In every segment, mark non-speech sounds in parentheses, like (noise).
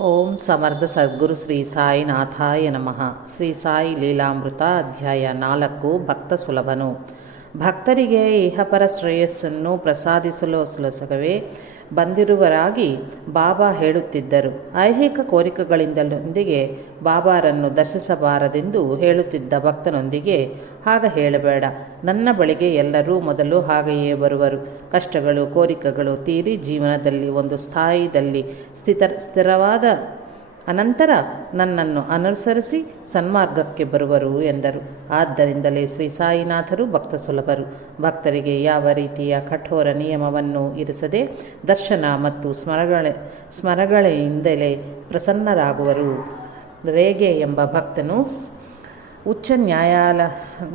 ಓಂ ಸಮರ್ಥ ಸದ್ಗುರು ಶ್ರೀ ಸಾಯಿ ನಾಥಾಯ ನಮಃ. ಶ್ರೀ ಸಾಯಿ ಲೀಲಾಮೃತ ಅಧ್ಯಾಯ ನಾಲ್ಕು, ಭಕ್ತ ಸುಲಭನು. ಭಕ್ತರಿಗೆ ಇಹಪರ ಶ್ರೇಯಸ್ಸನ್ನು ಪ್ರಸಾದಿಸಲು ಸುಲಸಗವೇ ಬಂದಿರುವರಾಗಿ ಬಾಬಾ ಹೇಳುತ್ತಿದ್ದರು. ಐಹಿಕ ಕೋರಿಕೆಗಳಿಂದಲೊಂದಿಗೆ ಬಾಬಾರನ್ನು ದರ್ಶಿಸಬಾರದೆಂದು ಹೇಳುತ್ತಿದ್ದ ಭಕ್ತನೊಂದಿಗೆ ಆಗ ಹೇಳಬೇಡ. ನನ್ನ ಬಳಿಗೆ ಎಲ್ಲರೂ ಮೊದಲು ಹಾಗೆಯೇ ಬರುವರು. ಕಷ್ಟಗಳು, ಕೋರಿಕೆಗಳು ತೀರಿ ಜೀವನದಲ್ಲಿ ಒಂದು ಸ್ಥಾಯಿದಲ್ಲಿ ಸ್ಥಿತ ಸ್ಥಿರವಾದ ಅನಂತರ ನನ್ನನ್ನು ಅನುಸರಿಸಿ ಸನ್ಮಾರ್ಗಕ್ಕೆ ಬರುವರು ಎಂದರು. ಆದ್ದರಿಂದಲೇ ಶ್ರೀ ಸಾಯಿನಾಥರು ಭಕ್ತ ಸುಲಭರು ಭಕ್ತರಿಗೆ ಯಾವ ರೀತಿಯ ಕಠೋರ ನಿಯಮವನ್ನು ಇರಿಸದೆ ದರ್ಶನ ಮತ್ತು ಸ್ಮರಗಳ ಸ್ಮರಗಳಿಂದಲೇ ಪ್ರಸನ್ನರಾಗುವರು. ರೇಗೆ ಎಂಬ ಭಕ್ತನು ಉಚ್ಚ ನ್ಯಾಯಾಲ,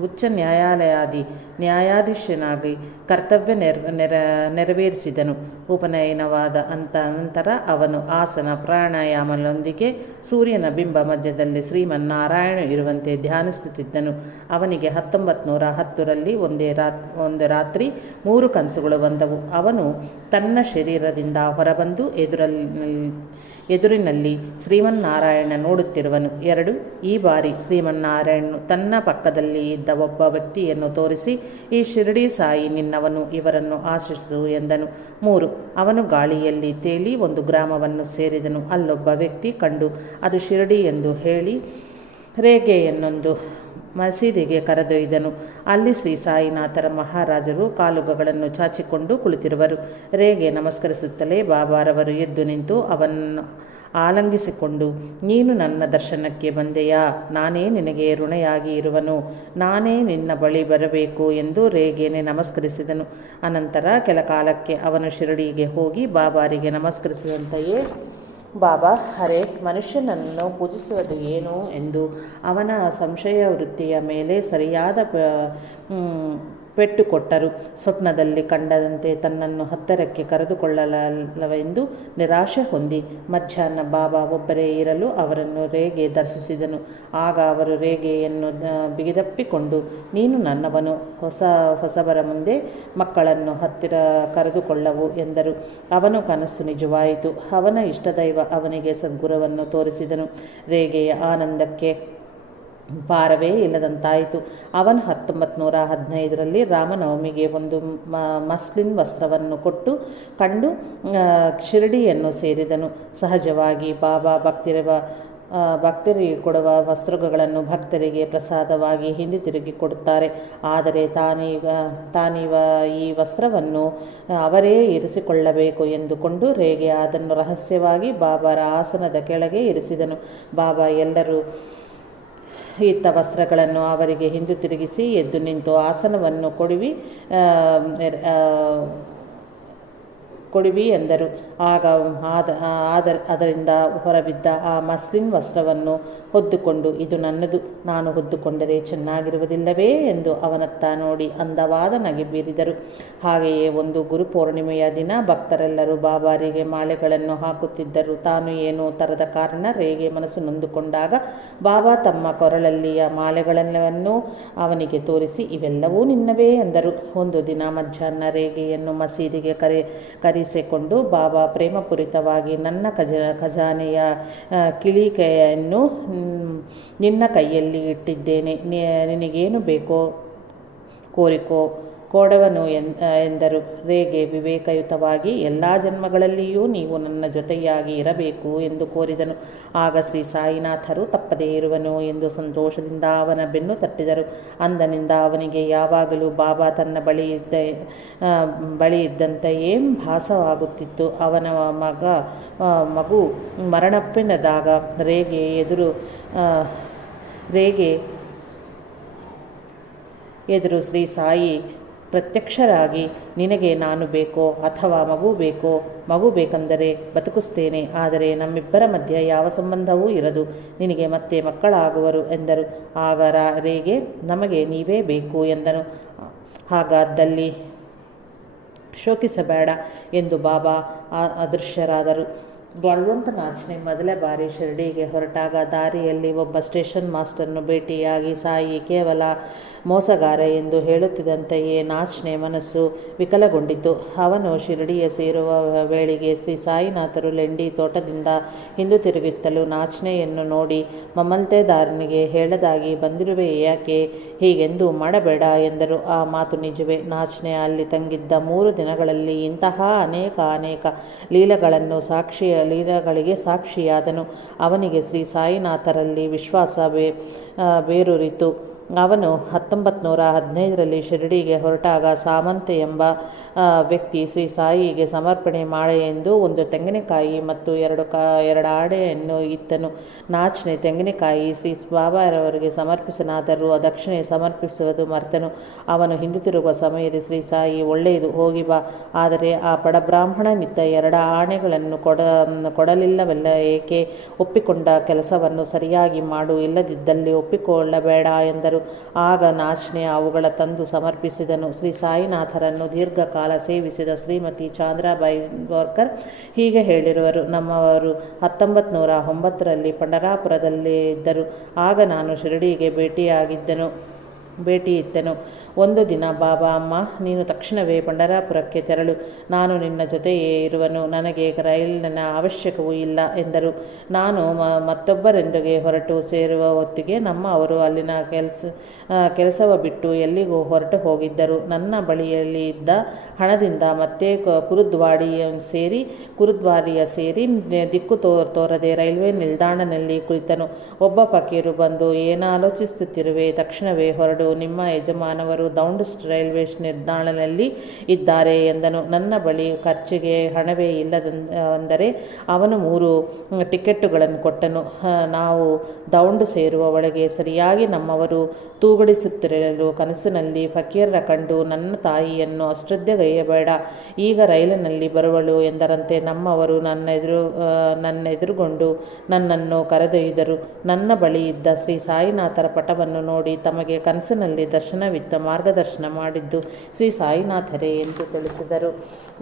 ಉಚ್ಚ ನ್ಯಾಯಾಲಯಾದಿ ನ್ಯಾಯಾಧೀಶನಾಗಿ ಕರ್ತವ್ಯ ನೆರ ನೆರ, ನೆರವೇರಿಸಿದನು. ಉಪನಯನವಾದ ಅಂತ ನಂತರ ಅವನು ಆಸನ ಪ್ರಾಣಾಯಾಮದೊಂದಿಗೆ ಸೂರ್ಯನ ಬಿಂಬ ಮಧ್ಯದಲ್ಲಿ ಶ್ರೀಮನ್ನಾರಾಯಣ ಇರುವಂತೆ ಧ್ಯಾನಿಸುತ್ತಿದ್ದನು. ಅವನಿಗೆ ಹತ್ತೊಂಬತ್ತು ನೂರ ಹತ್ತರಲ್ಲಿ ಒಂದೇ ರಾತ್, ಒಂದು ರಾತ್ರಿ ಮೂರು ಕನಸುಗಳು ಬಂದವು. ಅವನು ತನ್ನ ಶರೀರದಿಂದ ಹೊರಬಂದು ಎದುರಲ್ಲಿ ಎದುರಿನಲ್ಲಿ ಶ್ರೀಮನ್ನಾರಾಯಣ ನೋಡುತ್ತಿರುವನು. ಎರಡು, ಈ ಬಾರಿ ಶ್ರೀಮನ್ನಾರಾಯಣನು ತನ್ನ ಪಕ್ಕದಲ್ಲಿ ಇದ್ದ ಒಬ್ಬ ವ್ಯಕ್ತಿಯನ್ನು ತೋರಿಸಿ, ಈ ಶಿರಡಿ ಸಾಯಿ ನಿನ್ನವನು, ಇವರನ್ನು ಆಶಿಸು ಎಂದನು. ಮೂರು, ಅವನು ಗಾಳಿಯಲ್ಲಿ ತೇಲಿ ಒಂದು ಗ್ರಾಮವನ್ನು ಸೇರಿದನು. ಅಲ್ಲೊಬ್ಬ ವ್ಯಕ್ತಿ ಕಂಡು, ಅದು ಶಿರಡಿ ಎಂದು ಹೇಳಿ ರೇಗೆಯನ್ನೊಂದು ಮಸೀದಿಗೆ ಕರೆದೊಯ್ದನು. ಅಲ್ಲಿ ಶ್ರೀ ಸಾಯಿನಾಥರ ಮಹಾರಾಜರು ಕಾಲುಗಗಳನ್ನು ಚಾಚಿಕೊಂಡು ಕುಳಿತಿರುವರು. ರೇಗೆ ನಮಸ್ಕರಿಸುತ್ತಲೇ ಬಾಬಾರವರು ಎದ್ದು ನಿಂತು ಅವನನ್ನು ಆಲಂಗಿಸಿಕೊಂಡು, ನೀನು ನನ್ನ ದರ್ಶನಕ್ಕೆ ಬಂದೆಯಾ? ನಾನೇ ನಿನಗೆ ಋಣೆಯಾಗಿ ಇರುವನು. ನಾನೇ ನಿನ್ನ ಬಳಿ ಬರಬೇಕು ಎಂದು ರೇಗೇನೆ ನಮಸ್ಕರಿಸಿದನು. ಅನಂತರ ಕೆಲ ಕಾಲಕ್ಕೆ ಅವನು ಶಿರಡಿಗೆ ಹೋಗಿ ಬಾಬಾರಿಗೆ ನಮಸ್ಕರಿಸಿದಂತೆಯೇ ಬಾಬಾ ಹರೇ ಮನುಷ್ಯನನ್ನು ಪೂಜಿಸುವುದು ಏನು ಎಂದು ಅವನ ಸಂಶಯ ವೃತ್ತಿಯ ಮೇಲೆ ಸರಿಯಾದ ಪೆಟ್ಟು ಕೊಟ್ಟರು ಸ್ವಪ್ನದಲ್ಲಿ ಕಂಡದಂತೆ ತನ್ನನ್ನು ಹತ್ತರಕ್ಕೆ ಕರೆದುಕೊಳ್ಳಲವೆಂದು ನಿರಾಶೆ ಹೊಂದಿ ಮಧ್ಯಾಹ್ನ ಬಾಬಾ ಒಬ್ಬರೇ ಇರಲು ಅವರನ್ನು ರೇಗೆ ದರ್ಶಿಸಿದನು. ಆಗ ಅವರು ರೇಗೆಯನ್ನು ಬಿಗಿದಪ್ಪಿಕೊಂಡು, ನೀನು ನನ್ನವನು, ಹೊಸ, ಹೊಸಬರ ಮುಂದೆ ಮಕ್ಕಳನ್ನು ಹತ್ತಿರ ಕರೆದುಕೊಳ್ಳವು ಎಂದರು. ಅವನು ಕನಸು ನಿಜವಾಯಿತು. ಅವನ ಇಷ್ಟದೈವ ಅವನಿಗೆ ಸದ್ಗುರವನ್ನು ತೋರಿಸಿದನು. ರೇಗೆಯ ಆನಂದಕ್ಕೆ ಪಾರವೇ ಇಲ್ಲದಂತಾಯಿತು. ಅವನ್ ಹತ್ತೊಂಬತ್ತು ನೂರ ಹದಿನೈದರಲ್ಲಿ ರಾಮನವಮಿಗೆ ಒಂದು ಮಸ್ಲಿನ್ ವಸ್ತ್ರವನ್ನು ಕೊಟ್ಟು ಕಂಡು ಶಿರಡಿಯನ್ನು ಸೇರಿದನು. ಸಹಜವಾಗಿ ಬಾಬಾ ಭಕ್ತಿರವ ಭಕ್ತರಿಗೆ ಕೊಡುವ ವಸ್ತ್ರಗಳನ್ನು ಭಕ್ತರಿಗೆ ಪ್ರಸಾದವಾಗಿ ಹಿಂದೆ ತಿರುಗಿ ಕೊಡುತ್ತಾರೆ. ಆದರೆ ತಾನೀಗ, ತಾನೀವ ಈ ವಸ್ತ್ರವನ್ನು ಅವರೇ ಇರಿಸಿಕೊಳ್ಳಬೇಕು ಎಂದುಕೊಂಡು ರೇಗೆ ಅದನ್ನು ರಹಸ್ಯವಾಗಿ ಬಾಬಾರ ಆಸನದ ಕೆಳಗೆ ಇರಿಸಿದನು. ಬಾಬಾ ಎಲ್ಲರೂ ಇತ್ತ ವಸ್ತ್ರಗಳನ್ನು ಅವರಿಗೆ ಹಿಂದು ತಿರುಗಿಸಿ ಎದ್ದು ನಿಂತು ಆಸನವನ್ನು ಕೊಡುವಿ ಕೊಡುವಿ ಎಂದರು. ಆಗ ಆದ ಆದ, ಅದರಿಂದ ಹೊರಬಿದ್ದ ಆ ಮಸ್ಲಿನ್ ವಸ್ತ್ರವನ್ನು ಹೊದ್ದುಕೊಂಡು, ಇದು ನನ್ನದು, ನಾನು ಹೊದ್ದುಕೊಂಡರೆ ಚೆನ್ನಾಗಿರುವುದಿಲ್ಲವೇ ಎಂದು ಅವನತ್ತ ನೋಡಿ ಅಂದವಾದ ನಗೆ ಬೀರಿದರು. ಹಾಗೆಯೇ ಒಂದು ಗುರುಪೂರ್ಣಿಮೆಯ ದಿನ ಭಕ್ತರೆಲ್ಲರೂ ಬಾಬಾರಿಗೆ ಮಾಲೆಗಳನ್ನು ಹಾಕುತ್ತಿದ್ದರು. ತಾನು ಏನೋ ತರದ ಕಾರಣ ರೇಗೆ ಮನಸ್ಸು ನೊಂದುಕೊಂಡಾಗ ಬಾಬಾ ತಮ್ಮ ಕೊರಳಲ್ಲಿಯ ಮಾಲೆಗಳೆಲ್ಲವನ್ನೂ ಅವನಿಗೆ ತೋರಿಸಿ, ಇವೆಲ್ಲವೂ ನಿನ್ನವೇ ಎಂದರು. ಒಂದು ದಿನ ಮಧ್ಯಾಹ್ನ ರೇಗೆಯನ್ನು ಮಸೀದಿಗೆ ಕರೆ ಕರೆಸಿಕೊಂಡು ಬಾಬಾ ಪ್ರೇಮಪೂರಿತವಾಗಿ ನನ್ನ ಖಜ ಖಜಾನೆಯ ಕಿಳಿಕೆಯನ್ನು ನಿನ್ನ ಕೈಯಲ್ಲಿ ಇಟ್ಟಿದ್ದೇನೆ. ನಿನಗೇನು ಬೇಕೋ ಕೋರಿಕೋ ಕೊಡವನು ಎಂದರು. ರೇಗೆ ವಿವೇಕಯುತವಾಗಿ, ಎಲ್ಲ ಜನ್ಮಗಳಲ್ಲಿಯೂ ನೀವು ನನ್ನ ಜೊತೆಯಾಗಿ ಇರಬೇಕು ಎಂದು ಕೋರಿದನು. ಆಗ ಶ್ರೀ ಸಾಯಿನಾಥರು, ತಪ್ಪದೇ ಇರುವನು ಎಂದು ಸಂತೋಷದಿಂದ ಅವನ ಬೆನ್ನು ತಟ್ಟಿದರು. ಅಂದನಿಂದ ಅವನಿಗೆ, ಯಾವಾಗಲೂ ಬಾಬಾ ತನ್ನ ಬಳಿ ಇದ್ದ ಬಳಿ ಇದ್ದಂತೆಯೇ ಭಾಸವಾಗುತ್ತಿತ್ತು. ಅವನ ಮಗ ಮಗು ಮರಣಪ್ಪಿನದಾಗ ರೇಗೆ ಎದುರು ರೇಗೆ ಎದುರು ಶ್ರೀ ಸಾಯಿ ಪ್ರತ್ಯಕ್ಷರಾಗಿ ನಿನಗೆ ನಾನು ಬೇಕೋ ಅಥವಾ ಮಗು ಬೇಕೋ, ಮಗು ಬೇಕೆಂದರೆ ಬದುಕಿಸ್ತೇನೆ, ಆದರೆ ನಮ್ಮಿಬ್ಬರ ಮಧ್ಯೆ ಯಾವ ಸಂಬಂಧವೂ ಇರದು. ನಿನಗೆ ಮತ್ತೆ ಮಕ್ಕಳಾಗುವರು ಎಂದರು. ಆಗ ರೇಗೆ ನಮಗೆ ನೀವೇ ಬೇಕು ಎಂದನು. ಹಾಗಾದಲ್ಲಿ ಶೋಕಿಸಬೇಡ ಎಂದು ಬಾಬಾ ಅದೃಶ್ಯರಾದರು. ಬಲವಂತ ನಾಚನೆ ಮೊದಲ ಬಾರಿ ಶಿರಡಿಗೆ ಹೊರಟಾಗ ದಾರಿಯಲ್ಲಿ ಒಬ್ಬ ಸ್ಟೇಷನ್ ಮಾಸ್ಟರ್ನು ಭೇಟಿಯಾಗಿ ಸಾಯಿ ಕೇವಲ ಮೋಸಗಾರ ಎಂದು ಹೇಳುತ್ತಿದ್ದಂತೆಯೇ ನಾಚ್ನೆ ಮನಸ್ಸು ವಿಕಲಗೊಂಡಿತು ಅವನು ಶಿರಡಿಯ ಸೇರುವ ವೇಳೆಗೆ ಶ್ರೀ ಸಾಯಿನಾಥರು ಲೆಂಡಿ ತೋಟದಿಂದ ಹಿಂದು ತಿರುಗುತ್ತಲೂ ನಾಚ್ನೆಯನ್ನು ನೋಡಿ ಮಮಲ್ತೆದಾರನಿಗೆ ಹೇಳದಾಗಿ ಬಂದಿರುವೆ ಯಾಕೆ? ಹೀಗೆಂದು ಮಾಡಬೇಡ ಎಂದರು. ಆ ಮಾತು ನಿಜವೇ. ನಾಚ್ನೆ ಅಲ್ಲಿ ತಂಗಿದ್ದ ಮೂರು ದಿನಗಳಲ್ಲಿ ಇಂತಹ ಅನೇಕ ಅನೇಕ ಲೀಲೆಗಳನ್ನು ಸಾಕ್ಷಿಯ ಲೀಲೆಗಳಿಗೆ ಸಾಕ್ಷಿಯಾದನು. ಅವನಿಗೆ ಶ್ರೀ ಸಾಯಿನಾಥರಲ್ಲಿ ವಿಶ್ವಾಸ ಬೇರೂರಿತು. ಅವನು ಹತ್ತೊಂಬತ್ತು ನೂರ ಹದಿನೈದರಲ್ಲಿ ಶಿರಡಿಗೆ ಹೊರಟಾಗ ಸಾಮಂತ ಎಂಬ ವ್ಯಕ್ತಿ ಶ್ರೀ ಸಾಯಿಗೆ ಸಮರ್ಪಣೆ ಮಾಡೆ ಎಂದು ಒಂದು ತೆಂಗಿನಕಾಯಿ ಮತ್ತು ಎರಡು ಕಾ, ಎರಡು ಆಡೆಯನ್ನು ಇತ್ತನು. ನಾಚನೆ ತೆಂಗಿನಕಾಯಿ ಶ್ರೀ ಬಾಬಾರವರಿಗೆ ಸಮರ್ಪಿಸನಾದರೂ ದಕ್ಷಿಣೆ ಸಮರ್ಪಿಸುವುದು ಮರ್ತನು. ಅವನು ಹಿಂದುತ್ತಿರುವ ಸಮಯದ ಶ್ರೀ ಸಾಯಿ, ಒಳ್ಳೆಯದು, ಹೋಗಿ ಬಾ. ಆದರೆ ಆ ಪಡಬ್ರಾಹ್ಮಣನಿತ್ತ ಎರಡು ಆಣೆಗಳನ್ನು ಕೊಡ, ಕೊಡಲಿಲ್ಲವಲ್ಲ ಏಕೆ? ಒಪ್ಪಿಕೊಂಡ ಕೆಲಸವನ್ನು ಸರಿಯಾಗಿ ಮಾಡು, ಇಲ್ಲದಿದ್ದಲ್ಲಿ ಒಪ್ಪಿಕೊಳ್ಳಬೇಡ ಎಂದರು. ಆಗ ನಾಚ್ನೆ ಅವುಗಳ ತಂದು ಸಮರ್ಪಿಸಿದನು. ಶ್ರೀ ಸಾಯಿನಾಥರನ್ನು ದೀರ್ಘಕಾಲ ಸೇವಿಸಿದ ಶ್ರೀಮತಿ ಚಾಂದ್ರಾಬಾಯಿ ಬೋರ್ಕರ್ ಹೀಗೆ ಹೇಳಿರುವರು. ನಮ್ಮವರು ಹತ್ತೊಂಬತ್ತು ನೂರ ಒಂಬತ್ತರಲ್ಲಿ ಪಂಡರಾಪುರದಲ್ಲೇ ಇದ್ದರು. ಆಗ ನಾನು ಶಿರಡಿಗೆ ಭೇಟಿಯಾಗಿದ್ದನು ಭೇಟಿ ಇದ್ದನು ಒಂದು ದಿನ ಬಾಬಾ ಅಮ್ಮ, ನೀನು ತಕ್ಷಣವೇ ಪಂಡರಾಪುರಕ್ಕೆ ತೆರಳು. ನಾನು ನಿನ್ನ ಜೊತೆಯೇ ಇರುವನು. ನನಗೆ ರೈಲಿನ ಅವಶ್ಯಕವೂ ಇಲ್ಲ ಎಂದರು. ನಾನು ಮತ್ತೊಬ್ಬರೊಂದಿಗೆ ಹೊರಟು ಸೇರುವ ಹೊತ್ತಿಗೆ ನಮ್ಮ ಅವರು ಅಲ್ಲಿನ ಕೆಲಸ ಕೆಲಸವ ಬಿಟ್ಟು ಎಲ್ಲಿಗೂ ಹೊರಟು ಹೋಗಿದ್ದರು. ನನ್ನ ಬಳಿಯಲ್ಲಿ ಇದ್ದ ಹಣದಿಂದ ಮತ್ತೆ ಕುರುದ್ವಾಡಿಯ ಸೇರಿ, ಕುರುದ್ವಾರಿಯ ಸೇರಿ ದಿಕ್ಕು ತೋ, ತೋರದೆ ರೈಲ್ವೆ ನಿಲ್ದಾಣದಲ್ಲಿ ಕುಳಿತನು. ಒಬ್ಬ ಪಕೀರು ಬಂದು, ಏನಾಲೋಚಿಸುತ್ತಿರುವೆ? ತಕ್ಷಣವೇ ಹೊರಡು. ನಿಮ್ಮ ಯಜಮಾನವರು ದೌಂಡ್ ರೈಲ್ವೆ ನಿಲ್ದಾಣದಲ್ಲಿ ಇದ್ದಾರೆ ಎಂದನು. ನನ್ನ ಬಳಿ ಖರ್ಚಿಗೆ ಹಣವೇ ಇಲ್ಲದೆಂದರೆ ಅವನು ಮೂರು ಟಿಕೆಟ್ಟುಗಳನ್ನು ಕೊಟ್ಟನು. ನಾವು ದೌಂಡು ಸೇರುವ ಒಳಗೆ ಸರಿಯಾಗಿ ನಮ್ಮವರು ತೂಗಡಿಸುತ್ತಿರಲು ಕನಸಿನಲ್ಲಿ ಫಕೀರರ ಕಂಡು ನನ್ನ ತಾಯಿಯನ್ನು ಅಶ್ರದ್ಧೆಗೈಯಬೇಡ ಈಗ ರೈಲಿನಲ್ಲಿ ಬರುವಳು ಎಂದರಂತೆ ನಮ್ಮವರು ನನ್ನ ಎದುರು ನನ್ನ ಎದುರುಗೊಂಡು ನನ್ನನ್ನು ಕರೆದೊಯ್ದರು. ನನ್ನ ಬಳಿ ಇದ್ದ ಶ್ರೀ ಸಾಯಿನಾಥರ ಪಟವನ್ನು ನೋಡಿ ತಮಗೆ ಕನಸಿನಲ್ಲಿ ದರ್ಶನವಿದ್ದ ಮಾರ್ಗದರ್ಶನ ಮಾಡಿದ್ದು ಶ್ರೀ ಸಾಯಿನಾಥರೇ ಎಂದು ತಿಳಿಸಿದರು.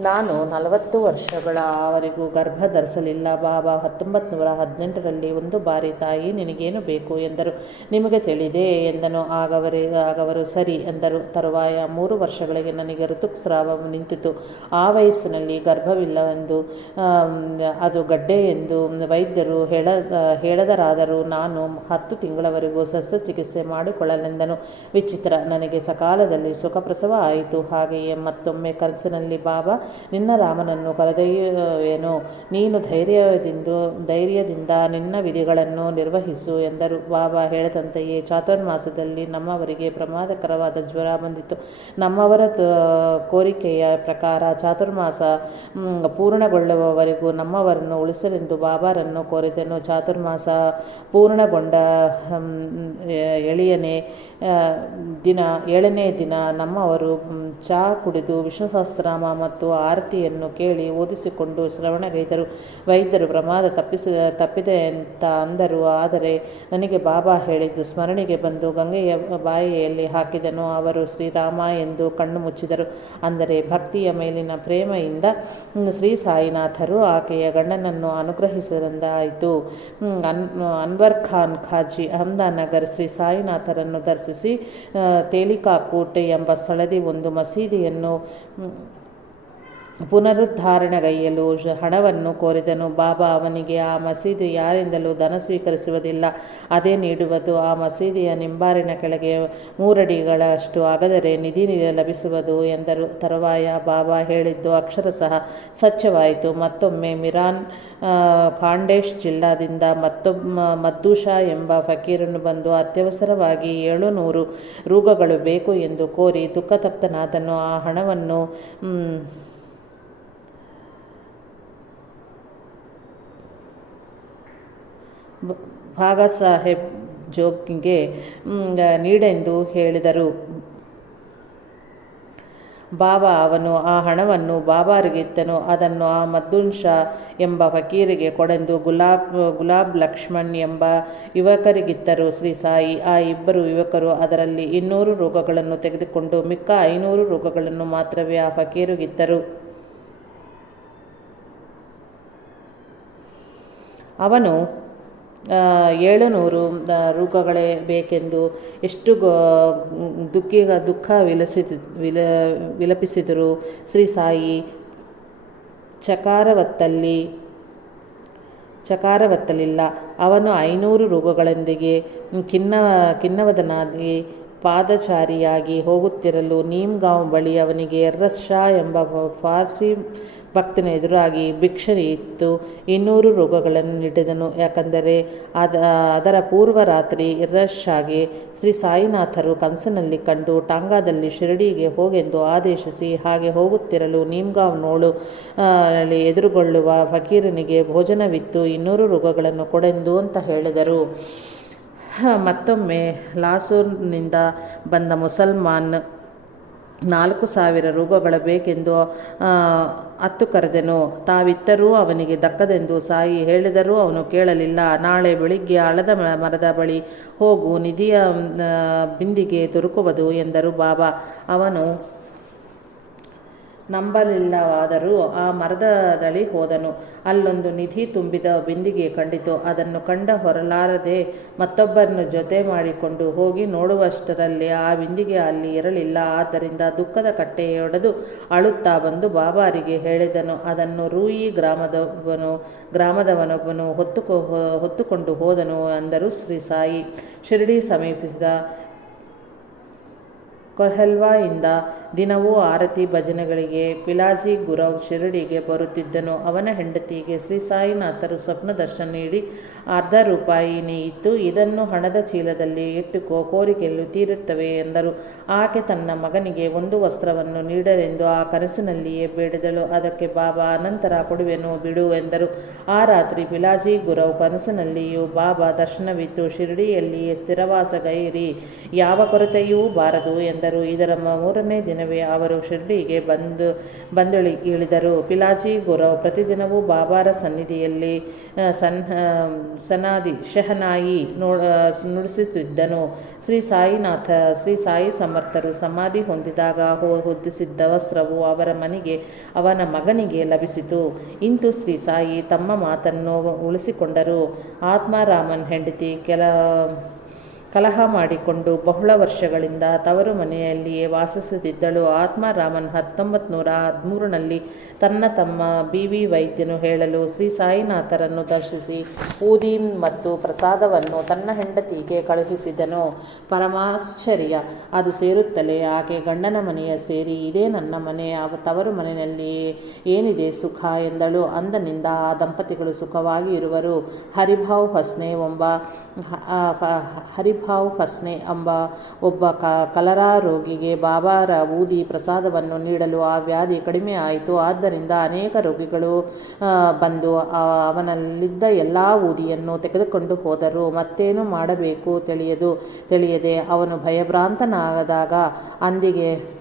ನಾನು ನಲವತ್ತು ವರ್ಷಗಳವರೆಗೂ ಗರ್ಭ ಧರಿಸಲಿಲ್ಲ ಬಾಬಾ ಹತ್ತೊಂಬತ್ತು ನೂರ ಹದಿನೆಂಟರಲ್ಲಿ ಒಂದು ಬಾರಿ ತಾಯಿ ನಿನಗೇನು ಬೇಕು ಎಂದರು. ನಿಮಗೆ ತಿಳಿದೆ ಎಂದನು. ಆಗವರೇ, ಆಗವರು ಸರಿ ಎಂದರು. ತರುವಾಯ ಮೂರು ವರ್ಷಗಳಿಗೆ ನನಗೆ ಋತುಸ್ರಾವ ನಿಂತಿತು. ಆ ವಯಸ್ಸಿನಲ್ಲಿ ಗರ್ಭವಿಲ್ಲವೆಂದು ಅದು ಗಡ್ಡೆ ಎಂದು ವೈದ್ಯರು ಹೇಳ, ಹೇಳದರಾದರೂ ನಾನು ಹತ್ತು ತಿಂಗಳವರೆಗೂ ಶಸ್ತ್ರಚಿಕಿತ್ಸೆ ಮಾಡಿಕೊಳ್ಳಲೆಂದನು. ವಿಚಿತ್ರ, ನನಗೆ ಸಕಾಲದಲ್ಲಿ ಸುಖಪ್ರಸವ ಆಯಿತು. ಹಾಗೆಯೇ ಮತ್ತೊಮ್ಮೆ ಕನಸಿನಲ್ಲಿ, ಬಾಬಾ, ನಿನ್ನ ರಾಮನನ್ನು ಕರೆದೊಯ್ಯುವೆನು. ನೀನು ಧೈರ್ಯದಿಂದ ಧೈರ್ಯದಿಂದ ನಿನ್ನ ವಿಧಿಗಳನ್ನು ನಿರ್ವಹಿಸು ಎಂದರು. ಬಾಬಾ ಹೇಳಿದಂತೆಯೇ ಚಾತುರ್ಮಾಸದಲ್ಲಿ ನಮ್ಮವರಿಗೆ ಪ್ರಮಾದಕರವಾದ ಜ್ವರ ಬಂದಿತ್ತು. ನಮ್ಮವರ ಕೋರಿಕೆಯ ಪ್ರಕಾರ ಚಾತುರ್ಮಾಸ ಪೂರ್ಣಗೊಳ್ಳುವವರೆಗೂ ನಮ್ಮವರನ್ನು ಉಳಿಸಲೆಂದು ಬಾಬಾರನ್ನು ಕೋರಿದೆನು. ಚಾತುರ್ಮಾಸ ಪೂರ್ಣಗೊಂಡ ಎಳೆಯನೇ ದಿನ, ಏಳನೇ ದಿನ ನಮ್ಮವರು ಚಹಾ ಕುಡಿದು ವಿಷ್ಣು ಸಹಸ್ರನಾಮ ಮತ್ತು ಆರತಿಯನ್ನು ಕೇಳಿ ಓದಿಸಿಕೊಂಡು ಶ್ರವಣಗೈದರು ವೈದ್ಯರು ಪ್ರಮಾದ ತಪ್ಪಿಸಿದ ತಪ್ಪಿದೆ ಅಂತ ಅಂದರು. ಆದರೆ ನನಗೆ ಬಾಬಾ ಹೇಳಿದ್ದು, ಸ್ಮರಣೆಗೆ ಬಂದು ಗಂಗೆಯ ಬಾಯಿಯಲ್ಲಿ ಹಾಕಿದನು. ಅವರು ಶ್ರೀರಾಮ ಎಂದು ಕಣ್ಣು ಮುಚ್ಚಿದರು. ಅಂದರೆ ಭಕ್ತಿಯ ಮೇಲಿನ ಪ್ರೇಮೆಯಿಂದ ಶ್ರೀ ಸಾಯಿನಾಥರು ಆಕೆಯ ಗಂಡನನ್ನು ಅನುಗ್ರಹಿಸಿದಂದಾಯಿತು ಅನ್, ಅನ್ವರ್ ಖಾನ್ ಖಾಜಿ ಅಹಮದಾನಗರ್ ಶ್ರೀ ಸಾಯಿನಾಥರನ್ನು ದರ್ಶಿಸಿ ತೇಲಿಕಾಕೋಟೆ ಎಂಬ ಸ್ಥಳದಿ ಒಂದು ಮಸೀದಿಯನ್ನು ಪುನರುದ್ಧಾರಣೆಗೈಯಲು ಹಣವನ್ನು ಕೋರಿದನು. ಬಾಬಾ ಅವನಿಗೆ, ಆ ಮಸೀದಿ ಯಾರಿಂದಲೂ ಧನ ಸ್ವೀಕರಿಸುವುದಿಲ್ಲ. ಅದೇ ನೀಡುವುದು. ಆ ಮಸೀದಿಯ ನಿಂಬಾರಿನ ಕೆಳಗೆ ಮೂರಡಿಗಳಷ್ಟು ಅಗದರೆ ನಿಧಿ ಲಭಿಸುವುದು ಎಂದರು. ತರುವಾಯ ಬಾಬಾ ಹೇಳಿದ್ದು ಅಕ್ಷರ ಸಹ ಸ್ವಚ್ಛವಾಯಿತು ಮತ್ತೊಮ್ಮೆ ಮಿರಾನ್ ಖಾಂಡೇಶ್ ಜಿಲ್ಲಾದಿಂದ ಮತ್ತೊಬ್ಬ ಮದ್ದೂಷಾ ಎಂಬ ಫಕೀರನ್ನು ಬಂದು, ಅತ್ಯವಸರವಾಗಿ ಏಳುನೂರು ರೂಗಗಳು ಬೇಕು ಎಂದು ಕೋರಿ ದುಃಖತಪ್ತನಾದನು. ಆ ಹಣವನ್ನು ಭಾಗ ಸಾಹೇಬ್ ಜೋಗಿಗೆ ನೀಡೆಂದು ಹೇಳಿದರು. ಬಾಬಾ ಅವನು ಆ ಹಣವನ್ನು ಬಾಬಾರಿಗಿತ್ತನು. ಅದನ್ನು ಆ ಮದ್ದುನ್ ಶಾ ಎಂಬ ಫಕೀರಿಗೆ ಕೊಡೆಂದು ಗುಲಾಬ್ ಗುಲಾಬ್ ಲಕ್ಷ್ಮಣ್ ಎಂಬ ಯುವಕರಿಗಿತ್ತರು. ಶ್ರೀ ಸಾಯಿ, ಆ ಇಬ್ಬರು ಯುವಕರು ಅದರಲ್ಲಿ ಇನ್ನೂರು ರೋಗಗಳನ್ನು ತೆಗೆದುಕೊಂಡು ಮಿಕ್ಕ ಐನೂರು ರೋಗಗಳನ್ನು ಮಾತ್ರವೇ ಆ ಫಕೀರಿಗಿತ್ತರು. ಅವನು ಏಳುನೂರು ರೂಪಗಳೇ ಬೇಕೆಂದು ಎಷ್ಟು ಗೋ, ದುಃಖಿ, ದುಃಖ ವಿಲಸಿ ವಿಲ, ವಿಲಪಿಸಿದರು ಶ್ರೀ ಸಾಯಿ ಚಕಾರವತ್ತಲ್ಲಿ, ಚಕಾರವತ್ತಲಿಲ್ಲ. ಅವನು ಐನೂರು ರೂಪಗಳೊಂದಿಗೆ ಖಿನ್ನವ ಖಿನ್ನವದನಾಗಿ ಪಾದಚಾರಿಯಾಗಿ ಹೋಗುತ್ತಿರಲು ನೀಮ್ಗಾಂವ್ ಬಳಿ ಅವನಿಗೆ ಎರ್ರಸ್ ಶಾ ಎಂಬ ಫಾರ್ಸಿ ಭಕ್ತನ ಎದುರಾಗಿ ಭಿಕ್ಷರಿ ಇತ್ತು. ಇನ್ನೂರು ರೋಗಗಳನ್ನು ನೀಡಿದನು. ಯಾಕಂದರೆ ಅದ, ಅದರ ಪೂರ್ವ ರಾತ್ರಿ ಇರ್ರಸ್ ಶಾಗೆ ಶ್ರೀ ಸಾಯಿನಾಥರು ಕನಸಿನಲ್ಲಿ ಕಂಡು ಟಾಂಗಾದಲ್ಲಿ ಶಿರಡಿಗೆ ಹೋಗೆಂದು ಆದೇಶಿಸಿ ಹಾಗೆ ಹೋಗುತ್ತಿರಲು ನೀಮ್ಗಾಂವ್ನೋಳು ಎದುರುಗೊಳ್ಳುವ ಫಕೀರನಿಗೆ ಭೋಜನವಿತ್ತು. ಇನ್ನೂರು ರೋಗಗಳನ್ನು ಕೊಡೆಂದು ಅಂತ ಹೇಳಿದರು. (laughs) ಮತ್ತೊಮ್ಮೆ ಲಾಸೂರ್ನಿಂದ ಬಂದ ಮುಸಲ್ಮಾನ್ ನಾಲ್ಕು ಸಾವಿರ ರೂಪಗಳ ಬೇಕೆಂದು ಅತ್ತು ಕರೆದೆನು. ತಾವಿತ್ತರೂ ಅವನಿಗೆ ದಕ್ಕದೆಂದು ಸಾಯಿ ಹೇಳಿದರೂ ಅವನು ಕೇಳಲಿಲ್ಲ. ನಾಳೆ ಬೆಳಿಗ್ಗೆ ಅಳದ ಮರದ ಬಳಿ ಹೋಗು, ನಿಧಿಯ ಬಿಂದಿಗೆ ದೊರಕುವುದು ಎಂದರು ಬಾಬಾ. ಅವನು ನಂಬಲಿಲ್ಲವಾದರೂ ಆ ಮರದ ದಳಿ ಹೋದನು. ಅಲ್ಲೊಂದು ನಿಧಿ ತುಂಬಿದ ಬಿಂದಿಗೆ ಕಂಡಿತು. ಅದನ್ನು ಕಂಡ ಹೊರಲಾರದೆ ಮತ್ತೊಬ್ಬರನ್ನು ಜೊತೆ ಮಾಡಿಕೊಂಡು ಹೋಗಿ ನೋಡುವಷ್ಟರಲ್ಲಿ ಆ ಬಿಂದಿಗೆ ಅಲ್ಲಿ ಇರಲಿಲ್ಲ. ಆದ್ದರಿಂದ ದುಃಖದ ಕಟ್ಟೆಯೊಡೆದು ಅಳುತ್ತಾ ಬಂದು ಬಾಬಾರಿಗೆ ಹೇಳಿದನು. ಅದನ್ನು ರೂಯಿ ಗ್ರಾಮದವನು, ಗ್ರಾಮದವನೊಬ್ಬನು ಹೊತ್ತುಕೊ, ಹೊತ್ತುಕೊಂಡು ಹೋದನು ಅಂದರು ಶ್ರೀ ಸಾಯಿ. ಶಿರಡಿ ಸಮೀಪಿಸಿದ ಕೊಹಲ್ವಾಯಿಂದ ದಿನವೂ ಆರತಿ ಭಜನೆಗಳಿಗೆ ಪಿಲಾಜಿ ಗುರವ್ ಶಿರಡಿಗೆ ಬರುತ್ತಿದ್ದನು. ಅವನ ಹೆಂಡತಿಗೆ ಶ್ರೀ ಸಾಯಿನಾಥರು ಸ್ವಪ್ನ ದರ್ಶನ ನೀಡಿ ಅರ್ಧ ರೂಪಾಯಿ ಇತ್ತು ಇದನ್ನು ಹಣದ ಚೀಲದಲ್ಲಿ ಇಟ್ಟುಕೋ ಕೋರಿಕೆಗಳು ತೀರುತ್ತವೆ ಎಂದರು. ಆಕೆ ತನ್ನ ಮಗನಿಗೆ ಒಂದು ವಸ್ತ್ರವನ್ನು ನೀಡಲೆಂದು ಆ ಕನಸಿನಲ್ಲಿಯೇ ಬೇಡಿದಳು. ಅದಕ್ಕೆ, ಬಾಬಾ ಅನಂತರ ಕೊಡುವೆನು, ಬಿಡು, ಎಂದರು. ಆ ರಾತ್ರಿ ಪಿಲಾಜಿ ಗುರವ್ ಕನಸಿನಲ್ಲಿಯೂ, ಬಾಬಾ, ದರ್ಶನವಿತ್ತು, ಶಿರಡಿಯಲ್ಲಿಯೇ ಸ್ಥಿರವಾಸಗೈರಿ, ಯಾವ ಕೊರತೆಯೂ ಬಾರದು ಎಂದರು. ಇದರ ಮೂರನೇ ದಿನವೇ ಅವರು ಶಿರ್ಡಿಗೆ ಬಂದು, ಬಂದಳಿ ಇಳಿದರು. ಪಿಲಾಜಿ ಗುರವ್ ಪ್ರತಿದಿನವೂ ಬಾಬಾರ ಸನ್ನಿಧಿಯಲ್ಲಿ ಸನ್ ಸನಾದಿ, ಶಹನಾಯಿ ನೋ ನುಡಿಸುತ್ತಿದ್ದನು. ಶ್ರೀ ಸಾಯಿನಾಥ, ಶ್ರೀ ಸಾಯಿ ಸಮರ್ಥರು ಸಮಾಧಿ ಹೊಂದಿದಾಗ ಹೊ ಹೊದಿಸಿದ್ದ ವಸ್ತ್ರವು ಅವರ ಮನೆಗೆ, ಅವನ ಮಗನಿಗೆ ಲಭಿಸಿತು. ಇಂತು ಶ್ರೀ ಸಾಯಿ ತಮ್ಮ ಮಾತನ್ನು ಉಳಿಸಿಕೊಂಡರು. ಆತ್ಮಾರಾಮನ್ ಹೆಂಡತಿ ಕೆಲ ಕಲಹ ಮಾಡಿಕೊಂಡು ಬಹುಳ ವರ್ಷಗಳಿಂದ ತವರು ಮನೆಯಲ್ಲಿಯೇ ವಾಸಿಸುತ್ತಿದ್ದಳು ಆತ್ಮಾರಾಮನ್ ಹತ್ತೊಂಬತ್ತು ನೂರ ಹದಿಮೂರರಲ್ಲಿ ತನ್ನ ತಮ್ಮ ಬಿ ವಿ ವೈದ್ಯನು ಹೇಳಲು ಶ್ರೀ ಸಾಯಿನಾಥರನ್ನು ದರ್ಶಿಸಿ ಊದೀನ್ ಮತ್ತು ಪ್ರಸಾದವನ್ನು ತನ್ನ ಹೆಂಡತಿಗೆ ಕಳುಹಿಸಿದನು. ಪರಮಾಶ್ಚರ್ಯ, ಅದು ಸೇರುತ್ತಲೇ? ಆಕೆ ಗಂಡನ ಮನೆಯ ಸೇರಿ, ಇದೇ ನನ್ನ ಮನೆ ತವರು ಮನೆಯಲ್ಲಿ ಏನಿದೆ ಸುಖ ಎಂದಳು. ಅಂದನಿಂದ ಆ ದಂಪತಿಗಳು ಸುಖವಾಗಿ ಇರುವರು. ಹರಿಭಾವ್ ಹಸ್ನೆ ಎಂಬ ಹ- ಆ ಫಸ್ನೆ ಎಂಬ ಒಬ್ಬ ಕ ಕಲರಾ ರೋಗಿಗೆ ಬಾಬಾರ ಬೂದಿ ಪ್ರಸಾದವನ್ನು ನೀಡಲು ಆ ವ್ಯಾಧಿ ಕಡಿಮೆ ಆಯಿತು. ಆದ್ದರಿಂದ ಅನೇಕ ರೋಗಿಗಳು ಬಂದು ಅವನಲ್ಲಿದ್ದ ಎಲ್ಲ ಊದಿಯನ್ನು ತೆಗೆದುಕೊಂಡು ಹೋದರು. ಮತ್ತೇನು ಮಾಡಬೇಕು? ತಿಳಿಯದು, ತಿಳಿಯದೆ ಅವನು ಭಯಭ್ರಾಂತನಾಗದಾಗ ಅಂದಿಗೆ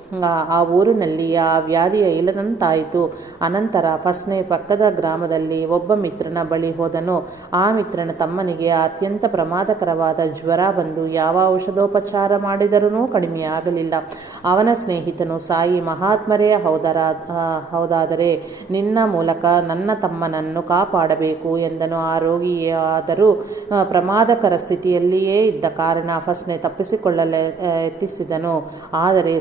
ಆ ಊರಿನಲ್ಲಿ ಆ ವ್ಯಾಧಿಯ ಇಲ್ಲದಂತಾಯಿತು. ಅನಂತರ ಫಸ್ನೆ ಪಕ್ಕದ ಗ್ರಾಮದಲ್ಲಿ ಒಬ್ಬ ಮಿತ್ರನ ಬಳಿ ಹೋದನು. ಆ ಮಿತ್ರನ ತಮ್ಮನಿಗೆ ಅತ್ಯಂತ ಪ್ರಮಾದಕರವಾದ ಜ್ವರ ಬಂದು ಯಾವ ಔಷಧೋಪಚಾರ ಮಾಡಿದರೂ ಕಡಿಮೆಯಾಗಲಿಲ್ಲ ಅವನ ಸ್ನೇಹಿತನು, ಸಾಯಿ ಮಹಾತ್ಮರೇ, ಹೌದರ ಹೌದಾದರೆ ನಿನ್ನ ಮೂಲಕ ನನ್ನ ತಮ್ಮನನ್ನು ಕಾಪಾಡಬೇಕು ಎಂದನು. ಆ ರೋಗಿಯಾದರೂ ಪ್ರಮಾದಕರ ಸ್ಥಿತಿಯಲ್ಲಿಯೇ ಇದ್ದ ಕಾರಣ ಫಸ್ನೆ ತಪ್ಪಿಸಿಕೊಳ್ಳಲು ಯತ್ನಿಸಿದನು. ಆದರೆ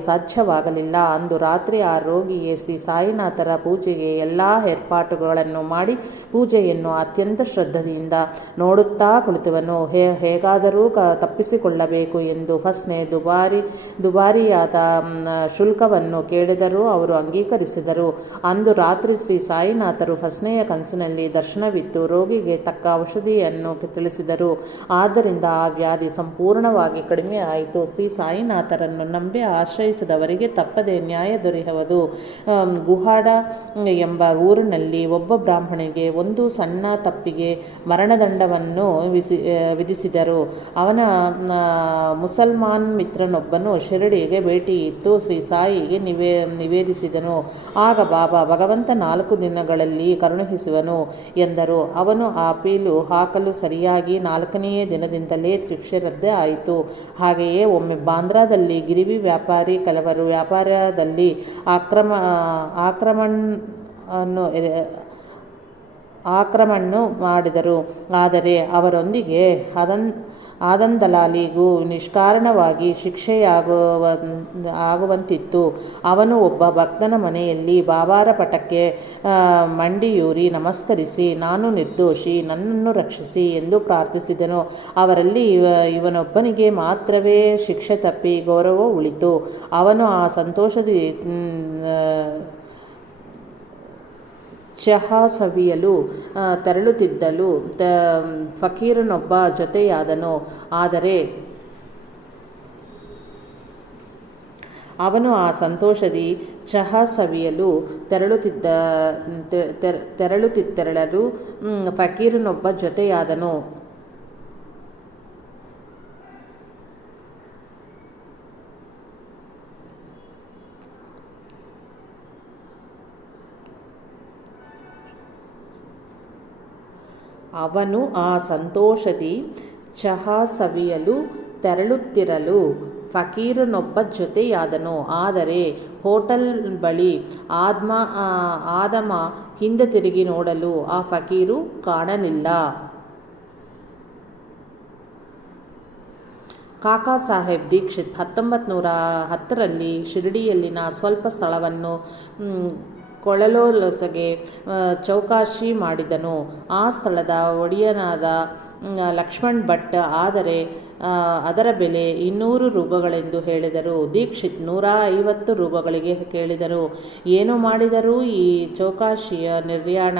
ಸಾಧ್ಯವಾಗಲಿಲ್ಲ ಅಂದು ರಾತ್ರಿ ಆ ರೋಗಿಗೆ ಶ್ರೀ ಸಾಯಿನಾಥರ ಪೂಜೆಗೆ ಎಲ್ಲ ಏರ್ಪಾಟುಗಳನ್ನು ಮಾಡಿ ಪೂಜೆಯನ್ನು ಅತ್ಯಂತ ಶ್ರದ್ಧೆಯಿಂದ ನೋಡುತ್ತಾ ಕುಳಿತುವನು. ಹೇ, ಹೇಗಾದರೂ ತಪ್ಪಿಸಿಕೊಳ್ಳಬೇಕು ಎಂದು ಫಸ್ನೆ ದುಬಾರಿ, ದುಬಾರಿಯಾದ ಶುಲ್ಕವನ್ನು ಕೇಳಿದರೂ ಅವರು ಅಂಗೀಕರಿಸಿದರು. ಅಂದು ರಾತ್ರಿ ಶ್ರೀ ಸಾಯಿನಾಥರು ಫಸ್ನೆಯ ಕನಸಿನಲ್ಲಿ ದರ್ಶನವಿತ್ತು. ರೋಗಿಗೆ ತಕ್ಕ ಔಷಧಿಯನ್ನು ತಿಳಿಸಿದರು. ಆದ್ದರಿಂದ ಆ ವ್ಯಾಧಿ ಸಂಪೂರ್ಣವಾಗಿ ಕಡಿಮೆ ಆಯಿತು. ಶ್ರೀ ಸಾಯಿನಾಥರನ್ನು ನಂಬಿ ಆಶ್ರಯಿಸಿದವರಿಗೆ ತಪ್ಪದೆ ನ್ಯಾಯ ದೊರೆಯುವುದು. ಗುಹಾಡ ಎಂಬ ಊರಿನಲ್ಲಿ ಒಬ್ಬ ಬ್ರಾಹ್ಮಣಿಗೆ ಒಂದು ಸಣ್ಣ ತಪ್ಪಿಗೆ ಮರಣದಂಡವನ್ನು ವಿಸಿ ವಿಧಿಸಿದರು. ಅವನ ಮುಸಲ್ಮಾನ್ ಮಿತ್ರನೊಬ್ಬನು ಶಿರಡಿಗೆ ಇತ್ತು ಶ್ರೀ ಸಾಯಿಗೆ ನಿವೇ, ನಿವೇದಿಸಿದನು. ಆಗ ಬಾಬಾ ಭಗವಂತ ನಾಲ್ಕು ದಿನಗಳಲ್ಲಿ ಕರುಣಿಸುವನು ಎಂದರು. ಅವನು ಆ ಪೀಲು ಹಾಕಲು ಸರಿಯಾಗಿ ನಾಲ್ಕನೆಯ ದಿನದಿಂದಲೇ ಶಿಕ್ಷೆ ಆಯಿತು. ಹಾಗೆಯೇ ಒಮ್ಮೆ ಬಾಂದ್ರಾದಲ್ಲಿ ಗಿರಿವಿ ವ್ಯಾಪಾರಿ ಕೆಲವರು ವ್ಯಾಪಾರದಲ್ಲಿ ಆಕ್ರಮ ಆಕ್ರಮಣ ಆಕ್ರಮಣ ಮಾಡಿದರು. ಆದರೆ ಅವರೊಂದಿಗೆ ಆದಂದಲಾಲಿಗೂ ನಿಷ್ಕಾರಣವಾಗಿ ಶಿಕ್ಷೆಯಾಗುವ ಆಗುವಂತಿತ್ತು. ಅವನು ಒಬ್ಬ ಭಕ್ತನ ಮನೆಯಲ್ಲಿ ಬಾಬಾರ ಪಟಕ್ಕೆ ಮಂಡಿಯೂರಿ ನಮಸ್ಕರಿಸಿ, ನಾನು ನಿರ್ದೋಷಿ, ನನ್ನನ್ನು ರಕ್ಷಿಸಿ ಎಂದು ಪ್ರಾರ್ಥಿಸಿದನು. ಅವರಲ್ಲಿ ಇವ, ಇವನೊಬ್ಬನಿಗೆ ಮಾತ್ರವೇ ಶಿಕ್ಷೆ ತಪ್ಪಿ ಗೌರವ ಉಳಿತು. ಅವನು ಆ ಸಂತೋಷದಿ ಚಹಾ ಸವಿಯಲು ತೆರಳುತ್ತಿದ್ದಲು ತ, ಫಕೀರನೊಬ್ಬ ಜೊತೆಯಾದನು. ಆದರೆ ಅವನು ಆ ಸಂತೋಷದಿ ಚಹಾ ಸವಿಯಲು ತೆರಳುತ್ತಿದ್ದ ತೆರಳುತ್ತಿ ತೆರ- ತೆರಳುತ್ತಿತ್ತೆರಳಲು ಫಕೀರನೊಬ್ಬ ಜೊತೆಯಾದನು. ಅವನು ಆ ಸಂತೋಷದಿ ಚಹಾ ಸವಿಯಲು, ತೆರಳುತ್ತಿರಲು ಫಕೀರನೊಬ್ಬ ಜೊತೆಯಾದನು. ಆದರೆ ಹೋಟೆಲ್ ಬಳಿ ಆದ್ಮ ಆದಮ ಹಿಂದೆ ತಿರುಗಿ ನೋಡಲು ಆ ಫಕೀರು ಕಾಣಲಿಲ್ಲ. ಕಾಕಾ ಸಾಹೇಬ್ ದೀಕ್ಷಿತ್ ಹತ್ತೊಂಬತ್ತು ನೂರ ಹತ್ತರಲ್ಲಿ ಶಿರಡಿಯಲ್ಲಿನ ಸ್ವಲ್ಪ ಸ್ಥಳವನ್ನು ಮ್, ಕೊಳಲೊಸಗೆ ಚೌಕಾಶಿ ಮಾಡಿದನು. ಆ ಸ್ಥಳದ ಒಡೆಯನಾದ ಲಕ್ಷ್ಮಣ್ ಭಟ್ ಆದರೆ ಅದರ ಬೆಲೆ ಇನ್ನೂರು ರೂಪಗಳೆಂದು ಹೇಳಿದರು. ದೀಕ್ಷಿತ್ ನೂರ ಐವತ್ತು ರೂಪಗಳಿಗೆ ಕೇಳಿದರು. ಏನು ಮಾಡಿದರೂ? ಈ ಚೌಕಾಶಿಯ ನಿರ್ಯಾಣ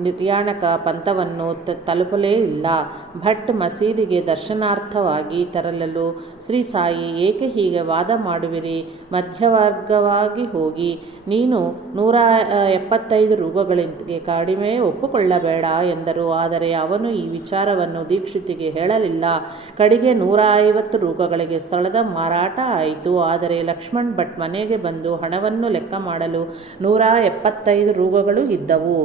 ನಿರ್ಯಾಣಕ ಪಂಥವನ್ನು ತಲುಪಲೇ ಇಲ್ಲ. ಭಟ್ ಮಸೀದಿಗೆ ದರ್ಶನಾರ್ಥವಾಗಿ ತರಲಲು, ಶ್ರೀ ಸಾಯಿ, ಏಕೆ ಹೀಗೆ ವಾದ ಮಾಡುವಿರಿ? ಮಧ್ಯವರ್ಗವಾಗಿ ಹೋಗಿ ನೀನು ನೂರ ಎಪ್ಪತ್ತೈದು ರೂಪಗಳಿಗೆ ಕಡಿಮೆ ಒಪ್ಪಿಕೊಳ್ಳಬೇಡ ಎಂದರು. ಆದರೆ ಅವನು ಈ ವಿಚಾರವನ್ನು ದೀಕ್ಷಿತಿಗೆ ಹೇಳಲಿಲ್ಲ. ಕಡೆಗೆ ನೂರ ಐವತ್ತು ರೂಪಗಳಿಗೆ ಸ್ಥಳದ ಮಾರಾಟ ಆಯಿತು. ಆದರೆ ಲಕ್ಷ್ಮಣ್ ಭಟ್ ಮನೆಗೆ ಬಂದು ಹಣವನ್ನು ಲೆಕ್ಕ ಮಾಡಲು ನೂರ ಎಪ್ಪತ್ತೈದು ರೂಪಗಳು ಇದ್ದವು.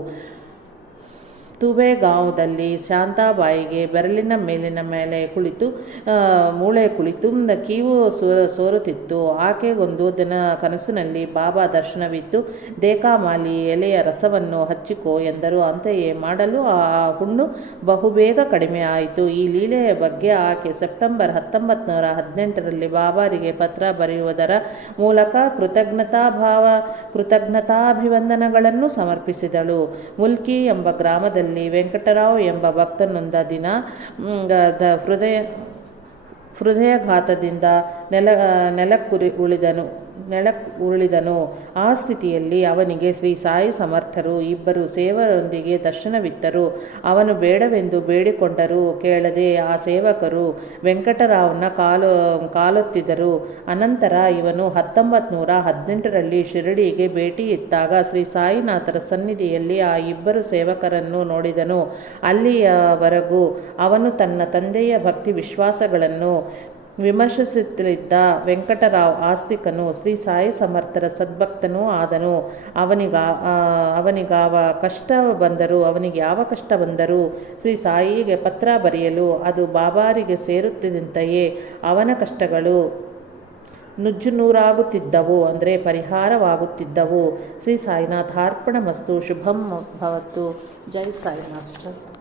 ತುಬೆಗಾಂವದಲ್ಲಿ ಶಾಂತಾಬಾಯಿಗೆ ಬೆರಳಿನ ಮೇಲಿನ ಮೇಲೆ ಕುಳಿತು ಮೂಳೆ ಕುಳಿತು ಕೀವು ಸೋರುತ್ತಿತ್ತು. ಒಂದು ದಿನ ಕನಸಿನಲ್ಲಿ ಬಾಬಾ ದರ್ಶನವಿತ್ತು. ದೇಕಾಮಾಲಿ ಎಲೆಯ ರಸವನ್ನು ಹಚ್ಚಿಕೋ ಎಂದರು. ಅಂತೆಯೇ ಮಾಡಲು ಆ ಹುಣ್ಣು ಬಹುಬೇಗ ಕಡಿಮೆ ಆಯಿತು. ಈ ಲೀಲೆಯ ಬಗ್ಗೆ ಆಕೆ ಸೆಪ್ಟೆಂಬರ್ ಹತ್ತೊಂಬತ್ತು ನೂರ ಹದಿನೆಂಟರಲ್ಲಿ ಬಾಬಾರಿಗೆ ಪತ್ರ ಬರೆಯುವುದರ ಮೂಲಕ ಕೃತಜ್ಞತಾಭಾವ ಕೃತಜ್ಞತಾಭಿವಂದನಗಳನ್ನು ಸಮರ್ಪಿಸಿದಳು. ಮುಲ್ಕಿ ಎಂಬ ಗ್ರಾಮದಲ್ಲಿ ವೆಂಕಟರಾವ್ ಎಂಬ ಭಕ್ತನೊಂದ ದಿನ ಹೃದಯ ಹೃದಯಘಾತದಿಂದ ನೆಲ ನೆಲಕ್ಕುರಿ ಉಳಿದನು. ನೆಲ ಉರುಳಿದನು. ಆ ಸ್ಥಿತಿಯಲ್ಲಿ ಅವನಿಗೆ ಶ್ರೀ ಸಾಯಿ ಸಮರ್ಥರು ಇಬ್ಬರು ಸೇವರೊಂದಿಗೆ ದರ್ಶನವಿತ್ತರು. ಅವನು ಬೇಡವೆಂದು ಬೇಡಿಕೊಂಡರು. ಕೇಳದೆ ಆ ಸೇವಕರು ವೆಂಕಟರಾವ್ನ ಕಾಲು ಕಾಲೊತ್ತಿದರು ಅನಂತರ ಇವನು ಹತ್ತೊಂಬತ್ತು ನೂರ ಹದಿನೆಂಟರಲ್ಲಿ ಶಿರಡಿಗೆ ಭೇಟಿ ಇತ್ತಾಗ ಶ್ರೀ ಸಾಯಿನಾಥರ ಸನ್ನಿಧಿಯಲ್ಲಿ ಆ ಇಬ್ಬರು ಸೇವಕರನ್ನು ನೋಡಿದನು. ಅಲ್ಲಿಯವರೆಗೂ ಅವನು ತನ್ನ ತಂದೆಯ ಭಕ್ತಿ ವಿಶ್ವಾಸಗಳನ್ನು ವಿಮರ್ಶಿಸುತ್ತಲಿದ್ದ ವೆಂಕಟರಾವ್ ಆಸ್ತಿಕನು, ಶ್ರೀ ಸಾಯಿ ಸಮರ್ಥರ ಸದ್ಭಕ್ತನೂ ಆದನು. ಅವನಿಗ ಅವನಿಗಾವ ಕಷ್ಟ ಬಂದರೂ, ಅವನಿಗೆ ಯಾವ ಕಷ್ಟ ಬಂದರೂ ಶ್ರೀ ಸಾಯಿಗೆ ಪತ್ರ ಬರೆಯಲು, ಅದು ಬಾಬಾರಿಗೆ ಸೇರುತ್ತಿದ್ದಂತೆಯೇ ಅವನ ಕಷ್ಟಗಳು ನುಜ್ಜು ನೂರಾಗುತ್ತಿದ್ದವು ಅಂದರೆ ಪರಿಹಾರವಾಗುತ್ತಿದ್ದವು. ಶ್ರೀ ಸಾಯಿನಾಥಾರ್ಪಣ ಮಸ್ತು, ಶುಭಂ ಭವತ್ತು. ಜೈ ಸಾಯಿ